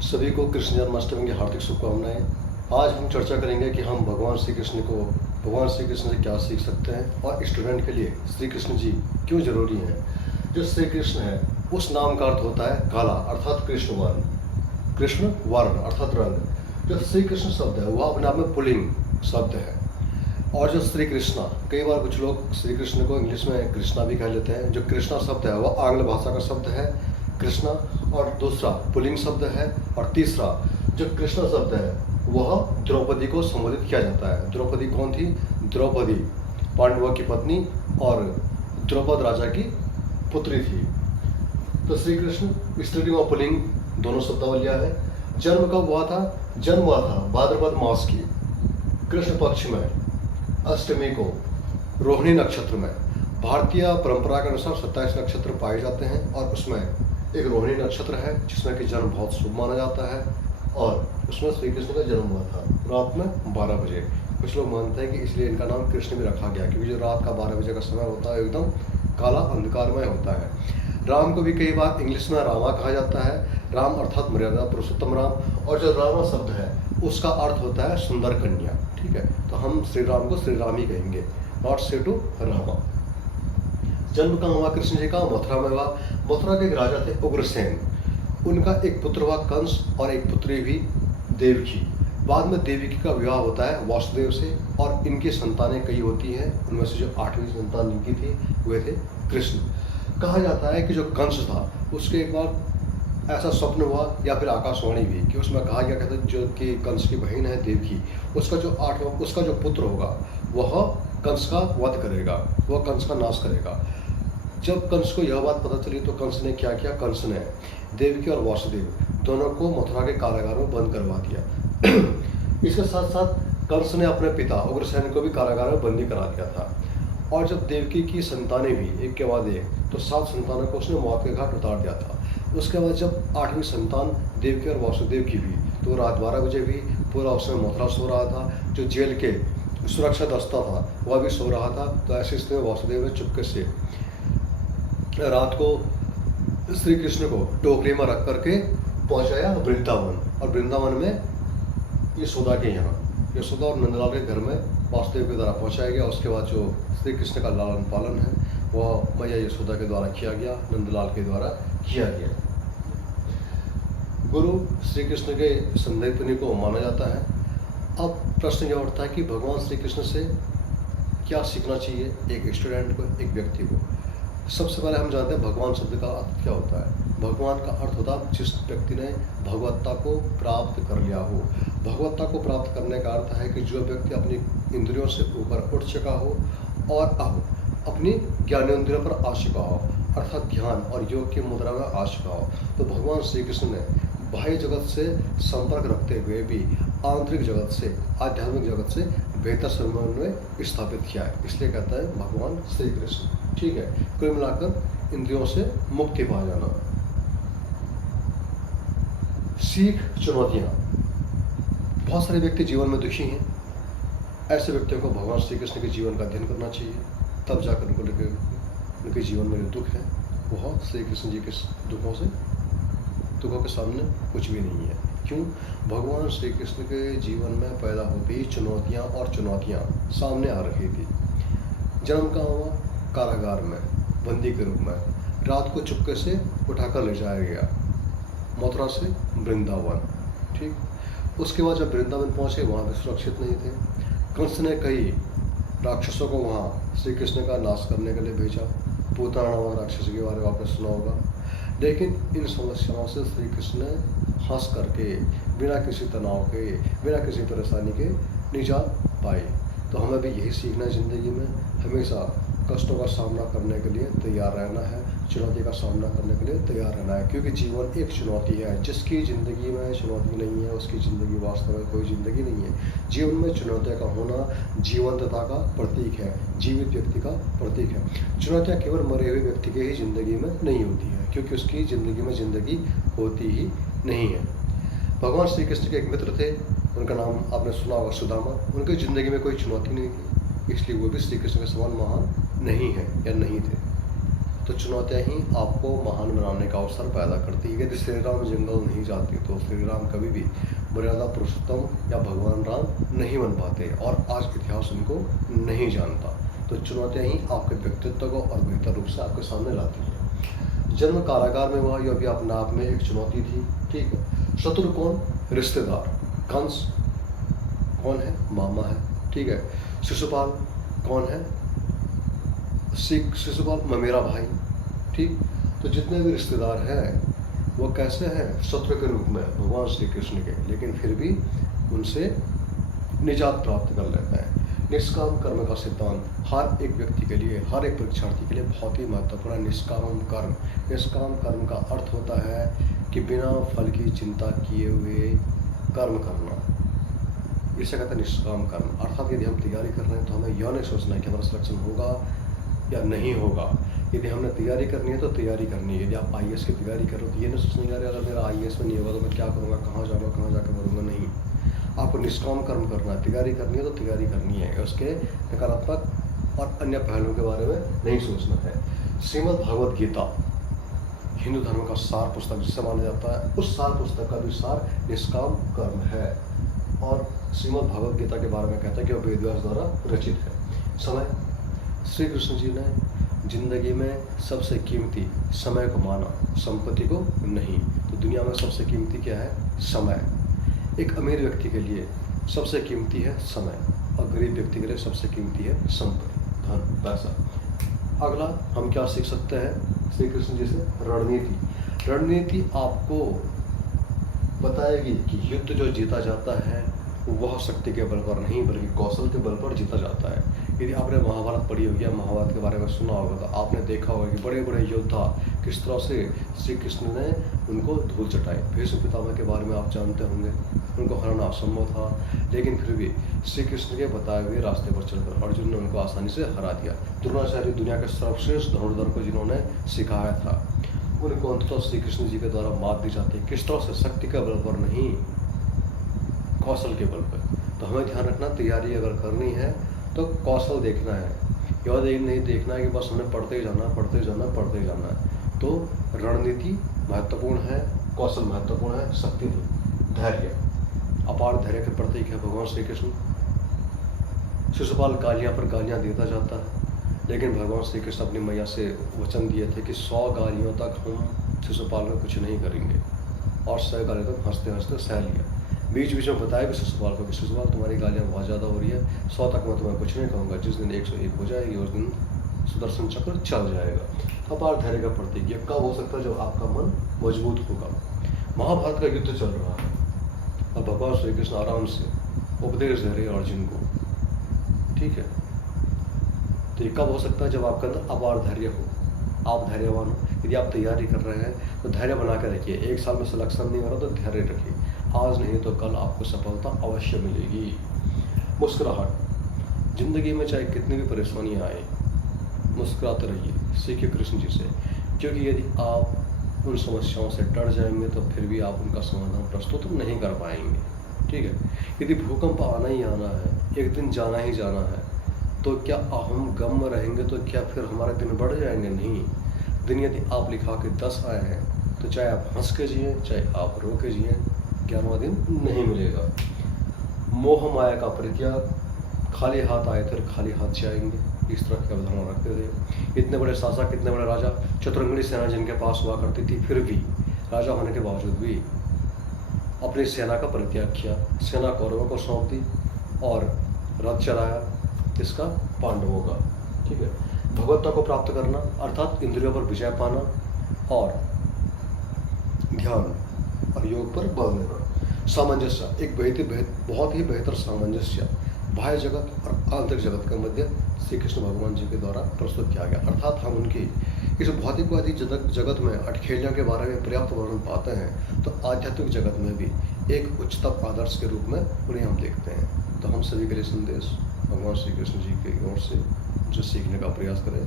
सभी को कृष्ण जन्माष्टमी की हार्दिक शुभकामनाएं। आज हम चर्चा करेंगे कि हम भगवान श्री कृष्ण से क्या सीख सकते हैं और स्टूडेंट के लिए श्री कृष्ण जी क्यों जरूरी हैं। जो श्री कृष्ण है उस नाम का अर्थ होता है काला अर्थात कृष्ण वर्ण अर्थात रंग। जो श्री कृष्ण शब्द है वह अपने आप में पुल्लिंग शब्द है। और जो श्री कृष्णा, कई बार कुछ लोग श्री कृष्ण को इंग्लिश में कृष्णा भी कह लेते हैं। जो कृष्णा शब्द है वह आंग्ल भाषा का शब्द है कृष्णा, और दूसरा पुल्लिंग शब्द है, और तीसरा जो कृष्ण शब्द है वह द्रौपदी को संबोधित किया जाता है। द्रौपदी कौन थी? द्रौपदी पांडवों की पत्नी और द्रौपद राजा की पुत्री थी। तो श्री कृष्ण स्त्रीलिंग और पुल्लिंग दोनों शब्दावलियां है। जन्म कब हुआ था? जन्म हुआ था भाद्रपद मास की कृष्ण पक्ष में अष्टमी को रोहिणी नक्षत्र में। भारतीय परंपरा के अनुसार 27 नक्षत्र पाए जाते हैं और उसमें एक रोहिणी नक्षत्र है जिसमें कि जन्म बहुत शुभ माना जाता है, और उसमें श्री कृष्ण का जन्म हुआ था रात में 12 बजे। कुछ लोग मानते हैं कि इसलिए इनका नाम कृष्ण भी रखा गया, क्योंकि जो रात का 12 बजे का समय होता है एकदम काला अंधकारमय होता है। राम को भी कई बार इंग्लिश में रामा कहा जाता है। राम अर्थात मर्यादा पुरुषोत्तम राम, और जो रामा शब्द है उसका अर्थ होता है सुंदर कन्या। ठीक है, तो हम श्री राम को श्री राम ही कहेंगे, नॉट से टू रामा। जन्म कहाँ हुआ कृष्ण जी का? मथुरा में हुआ। मथुरा के एक राजा थे उग्रसेन, उनका एक पुत्र हुआ कंस और एक पुत्री भी देवकी। बाद में देवकी का विवाह होता है वासुदेव से, और इनकी संतानें कई होती हैं। उनमें से जो 8वीं संतान इनकी थी वे थे कृष्ण। कहा जाता है कि जो कंस था उसके एक बार ऐसा स्वप्न हुआ या फिर आकाशवाणी भी कि उसमें कहा गया था जो कि कंस की बहन है देवकी, उसका जो पुत्र होगा वह कंस का वध करेगा, वह कंस का नाश करेगा। जब कंस को यह बात पता चली तो कंस ने क्या किया? कंस ने देवकी और वासुदेव दोनों को मथुरा के कारागार में बंद करवा दिया। इसके साथ साथ कंस ने अपने पिता उग्रसेन को भी कारागार में बंदी करा दिया था। और जब देवकी की संतानें भी एक के बाद एक, तो 7 संतानों को उसने मौत के घाट उतार दिया था। उसके बाद जब 8वीं संतान देवकी और वासुदेव की भी, तो रात 12 बजे भी पूरा उसमें मथुरा सो रहा था। जो जेल के सुरक्षा दस्ता था वह भी सो रहा था। तो ऐसी स्थिति में वासुदेव ने चुपके से रात को श्री कृष्ण को टोकरी में रख करके पहुंचाया वृंदावन, और वृंदावन में यशोदा के यहाँ, यशोदा और नंदलाल के घर में वासुदेव के द्वारा पहुंचाया गया। उसके बाद जो श्री कृष्ण का लालन पालन है वह मैया यशोदा के द्वारा किया गया, नंदलाल के द्वारा किया गया। गुरु श्री कृष्ण के संदीपनी को माना जाता है। अब प्रश्न यह उठता है कि भगवान श्री कृष्ण से क्या सीखना चाहिए एक स्टूडेंट को, एक व्यक्ति को। सबसे पहले हम जानते हैं भगवान शब्द का अर्थ क्या होता है। भगवान का अर्थ होता है जिस व्यक्ति ने भगवत्ता को प्राप्त कर लिया हो। भगवत्ता को प्राप्त करने का अर्थ है कि जो व्यक्ति अपनी इंद्रियों से ऊपर उठ चुका हो और अब अपनी ज्ञानेंद्रियों पर आ चुका हो, अर्थात ज्ञान और योग की मुद्रा में आ चुका हो। तो भगवान श्री कृष्ण ने बाह्य जगत से संपर्क रखते हुए भी आंतरिक जगत से, आध्यात्मिक जगत से बेहतर समन्वय स्थापित किया है, इसलिए कहता है भगवान श्री कृष्ण। ठीक है, कुल मिलाकर इंद्रियों से मुक्ति पा जाना। सीख चुनौतियां। बहुत सारे व्यक्ति जीवन में दुखी हैं। ऐसे व्यक्तियों को भगवान श्री कृष्ण के जीवन का अध्ययन करना चाहिए, तब जाकर उनके जीवन में जो दुख है वह श्री कृष्ण जी के दुखों के सामने कुछ भी नहीं है। क्यों? भगवान श्री कृष्ण के जीवन में पैदा होती ही चुनौतियां सामने आ रही थी। जन्म कहाँ हुआ? कारागार में बंदी के रूप में। रात को चुपके से उठाकर ले जाया गया मथुरा से वृंदावन। ठीक, उसके बाद जब वृंदावन पहुंचे वहाँ पे सुरक्षित नहीं थे। कंस ने कई राक्षसों को वहाँ श्री कृष्ण का नाश करने के लिए भेजा। पूतना नामक राक्षस के बारे में आपने सुना होगा। लेकिन इन समस्याओं से श्री कृष्ण ने हंस करके, बिना किसी तनाव के, बिना किसी परेशानी के निजात पाई। तो हमें भी यही सीखना है ज़िंदगी में, हमेशा कष्टों का सामना करने के लिए तैयार रहना है, चुनौती का सामना करने के लिए तैयार रहना है। क्योंकि जीवन एक चुनौती है। जिसकी ज़िंदगी में चुनौती नहीं है उसकी ज़िंदगी वास्तव में कोई ज़िंदगी नहीं है। जीवन में चुनौतियों का होना जीवंतता का प्रतीक है, जीवित व्यक्ति का प्रतीक है। चुनौतियाँ केवल मरे हुए व्यक्ति के ही ज़िंदगी में नहीं होती है, क्योंकि उसकी ज़िंदगी में ज़िंदगी होती ही नहीं है। भगवान श्री कृष्ण के एक मित्र थे, उनका नाम आपने सुना होगा सुदामा। उनकी ज़िंदगी में कोई चुनौती नहीं थी, इसलिए वो भी श्री कृष्ण के समान महान नहीं है या नहीं थे। तो चुनौतियाँ ही आपको महान बनाने का अवसर पैदा करती है। यदि श्री राम जंगल नहीं जाते तो श्री राम कभी भी मर्यादा पुरुषोत्तम या भगवान राम नहीं बन पाते और आज इतिहास उनको नहीं जानता। तो चुनौतियाँ ही आपके व्यक्तित्व को और बेहतर रूप से आपके सामने लाती हैं। जन्म कारागार में हुआ, यह भी अपने आप में एक चुनौती थी। ठीक है। शत्रु कौन? रिश्तेदार। कंस कौन है? मामा है। ठीक है। शिशुपाल कौन है? शिशुपाल मेरा भाई। ठीक। तो जितने भी रिश्तेदार हैं वो कैसे हैं? शत्रु के रूप में भगवान श्री कृष्ण के, लेकिन फिर भी उनसे निजात प्राप्त कर लेते हैं। निष्काम कर्म का सिद्धांत हर एक व्यक्ति के लिए, हर एक परीक्षार्थी के लिए बहुत ही महत्वपूर्ण है। निष्काम कर्म। निष्काम कर्म का अर्थ होता है कि बिना फल की चिंता किए हुए कर्म करना, इसे कहते हैं निष्काम कर्म। अर्थात यदि हम तैयारी कर रहे हैं तो हमें यह नहीं सोचना है कि हमारा सिलेक्शन होगा या नहीं होगा। यदि हमने तैयारी करनी है तो तैयारी करनी है। यदि आप IAS की तैयारी कर रहे हो तो ये नहीं सोचना यार अगर मेरा IAS में नहीं होगा तो मैं क्या करूँगा, कहाँ जाऊँगा, कहाँ जाकर मरूँगा। नहीं, आपको निष्काम कर्म करना है। तैयारी करनी है तो तैयारी करनी है, उसके नकारात्मक और अन्य पहलुओं के बारे में नहीं सोचना है। श्रीमद् भगवद गीता हिंदू धर्म का सार पुस्तक जिसे माना जाता है, उस सार पुस्तक का भी सार निष्काम कर्म है। और श्रीमद् भगवद गीता के बारे में कहता है कि वह वेदव्यास द्वारा रचित है। समय, श्री कृष्ण जी ने जिंदगी में सबसे कीमती समय को माना, संपत्ति को नहीं। तो दुनिया में सबसे कीमती क्या है? समय। एक अमीर व्यक्ति के लिए सबसे कीमती है समय और गरीब व्यक्ति के लिए सबसे कीमती है संपत्ति, धन, पैसा। अगला हम क्या सीख सकते हैं श्री कृष्ण जी से? रणनीति। रणनीति आपको बताएगी कि युद्ध जो जीता जाता है वह शक्ति के बल पर नहीं बल्कि कौशल के बल पर जीता जाता है। यदि आपने महाभारत पढ़ी होगी या महाभारत के बारे में सुना होगा तो आपने देखा होगा कि बड़े बड़े योद्धा किस तरह से श्री कृष्ण ने उनको धूल चटाई। भीष्म पितामह के बारे में आप जानते होंगे, उनको हराना असंभव था, लेकिन फिर भी श्री कृष्ण के बताए हुए रास्ते पर चलकर अर्जुन ने उनको आसानी से हरा दिया। द्रोणाचार्य दुनिया के सर्वश्रेष्ठ धनुर्धर को जिन्होंने सिखाया था, उनको अंततः श्री कृष्ण जी के द्वारा मात दी जाती है। किस तरह से? शक्ति के बल पर नहीं, कौशल के बल पर। तो हमें ध्यान रखना, तैयारी अगर करनी है तो कौशल देखना है, यह नहीं देखना है कि बस हमें पढ़ते ही जाना है। तो रणनीति महत्वपूर्ण है, कौशल महत्वपूर्ण है, शक्ति, धैर्य, अपार धैर्य के प्रतीक है भगवान श्री कृष्ण। शिशुपाल गालियाँ पर गालियाँ देता जाता है, लेकिन भगवान श्री कृष्ण अपनी मैया से वचन दिए थे कि 100 गालियों तक हम शिशुपाल में कुछ नहीं करेंगे, और 100 गालियों तक हंसते हंसते सह लिया। बीच बीच में बताया भी शिशुपाल को कि शिशुपाल तुम्हारी गालियाँ बहुत ज़्यादा हो रही है, 100 तक मैं तुम्हें कुछ नहीं कहूँगा। जिस दिन 101 हो जाएगी उस दिन सुदर्शन चक्र चल जाएगा। अपार धैर्य का प्रतीक ये कब हो सकता है? जब आपका मन मजबूत होगा। महाभारत का युद्ध चल रहा है और भगवान श्री कृष्ण आराम से उपदेश दे रहे हैं अर्जुन को। ठीक है। तो ये कब हो सकता है? जब आपके अंदर अपार धैर्य हो, आप धैर्यवान हो। यदि आप तैयारी कर रहे हैं तो धैर्य बना के रखिए। 1 साल में सिलेक्शन नहीं हो रहा तो धैर्य रखिए, आज नहीं तो कल आपको सफलता अवश्य मिलेगी। मुस्कुराहट। जिंदगी में चाहे कितनी भी परेशानियां आए, मुस्कुराते रहिए, सीखिए कृष्ण जी से, क्योंकि यदि आप उन समस्याओं से डर जाएंगे तो फिर भी आप उनका समाधान प्रस्तुत नहीं कर पाएंगे। ठीक है। यदि भूकंप आना ही आना है, एक दिन जाना ही जाना है, तो क्या हम गम में रहेंगे तो क्या फिर हमारे दिन बढ़ जाएंगे? नहीं। दिन यदि आप लिखा के 10 आए हैं तो चाहे आप हंस के जिए, चाहे आप रो के जिए, 11वां दिन नहीं मिलेगा। मोह माया का परित्याग। खाली हाथ आए थे खाली हाथ जाएंगे, इस तरह की अवधारणा रखते थे। इतने बड़े शासक, इतने बड़े राजा, चतुरंगनी सेना जिनके पास हुआ करती थी, फिर भी राजा होने के बावजूद भी अपनी सेना का परित्याग किया। सेना कौरवों को सौंप दी और रथ चलाया इसका, पांडवों का। ठीक है। भगवत्ता को प्राप्त करना अर्थात इंद्रियों पर विजय पाना और ध्यान और योग पर बल देना। सामंजस्य, एक बहुत ही बेहतर सामंजस्य बाह्य जगत और आंतरिक जगत के मध्य श्री कृष्ण भगवान जी के द्वारा प्रस्तुत किया गया। अर्थात हम उनकी इस भौतिकवादी जगत में अटखेलियों के बारे में पर्याप्त वर्णन पाते हैं, तो आध्यात्मिक जगत में भी एक उच्चतम आदर्श के रूप में उन्हें हम देखते हैं। तो हम सभी के लिए संदेश भगवान श्री कृष्ण जी की ओर से जो सीखने का प्रयास करें।